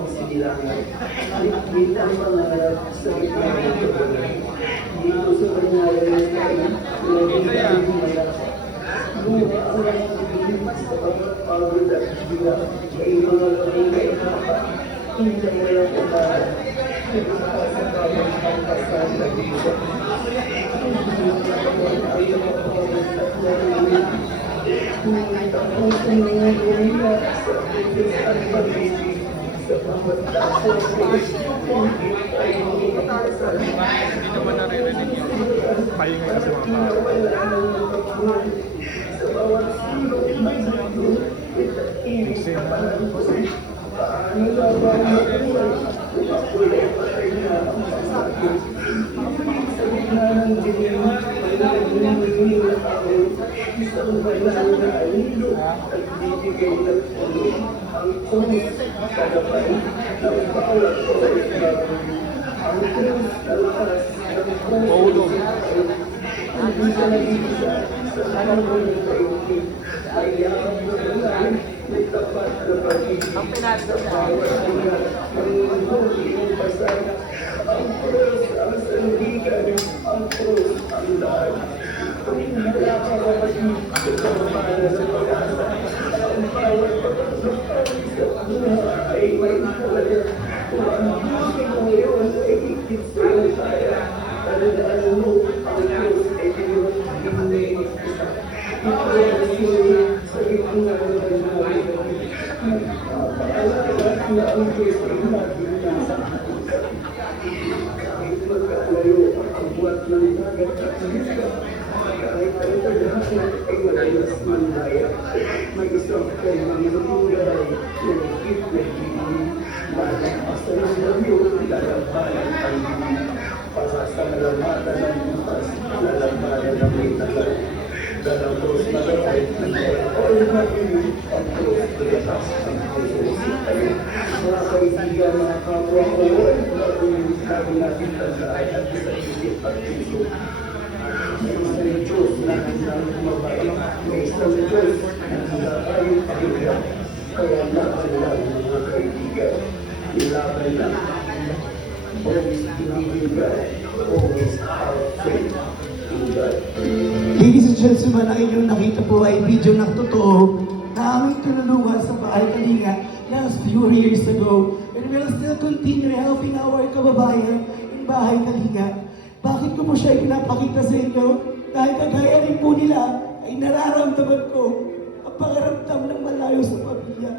pangsilangan. Bilang pangarap sa gitna ng tutunan. Dito sa pangalan ng Kaya, naging malaki. Bunga ang nangingin sa pagpapagod at bilang ay mga lamang kainapan. Hindi walang umahan. Nagkakaas sa kamang pangkasal na dito. Ang pinagkakaroon ay mapapagod at narinig. Ngunit ang puso mga gumila sa pulis at pag-ibig sa pamatasan sa hindi ay makakasal. Hindi naman naririnig yung pahinga kasi mga tao. Wala nang makapagod sa bawat sulok ng mundo. Ibig sa panahon. Paano na ba mabuhay? Makulay pa rin na ang masakit. Sa gitna ng dilim, nagmumulong na ako. Isang banal na alilo at bibigay ng tulong. Ang krus, kalapay, ng bawat oras bago. Ang krus, talakas, ng puso sa akin. Hindi ka nag-iisa sa panahon ng kaibig. Ay yakap mo na lang, may tapat na pag-ibig. Sa bawat hanga, ang mundong iyong pasag. Ang krus, ang sandigan, ang krus, ang lahat. Kung wala ka kapatid, sa pamamahala sa pag-asa, ang bawat pagkakasakit sa buhay ay may halaga. Kung ang buhay mo ngayon ay higit sa iyong kaya, tandaan mo, ang krus ay pinag-ibig isa. Ito ang sila sa gitna ng buhay. Paalala na ang Diyos ay laging nasa atin. Kahit magkalayo ang buwan ng dagat at isla, kahit ang tadhana ay madalas mandaya, may isang kalmang lutulay na nagkit na hindi, lalampasan ng bagyo, lalampanan ang hindi, pasasalamatan ng bukas, lalampanan ng may tagal. Dalam terus melakukan oleh ini terus beriatas terus sekali melakukan tiga kapal oleh melalui kabinasi ayat sedikit tertisu. Memang terus nak membaik, memang terus nak baik juga. Kerana adalah melakukan tiga ilapan always ini juga always outside. Ladies and gentlemen, ang inyong nakita po ay video ng totoo na aming tinulungan sa Bahay Kalinga last few years ago. And we'll still continue helping our kababayan in Bahay Kalinga. Bakit ko po siya pinapakita sa inyo? Dahil kagaya rin po nila ay nararamdaman ko ang pangaramdam ng malayo sa pamilya.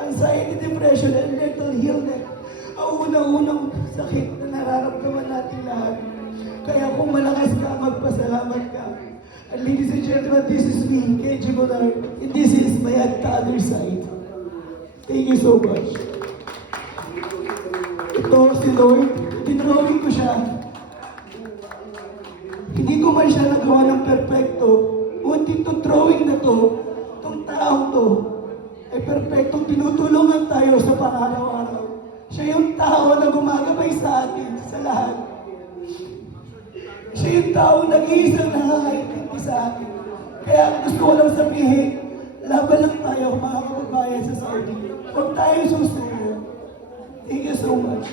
Anxiety, depression, and mental illness ang unang-unang sakit na nararamdaman natin lahat. Kaya kung malakas ka, magpasalamat ka. And ladies and gentlemen, this is me, KJ Bonar, and this is my other side. Thank you so much. Ito si Lord, dinrawing ko siya. Hindi ko man siya nagawa ng perfecto. Ngunit itong drawing na to, itong taong to, ay perfectong tinutulungan tayo sa pang-araw-araw. Siya yung tao na gumagabay sa atin, sa lahat. Siya yung taong nag-iisang nakakaintindi sa akin. Kaya gusto ko lang sabihin, laban lang tayo mga kababayan sa Saudi. Huwag tayo susuko. Thank you so much.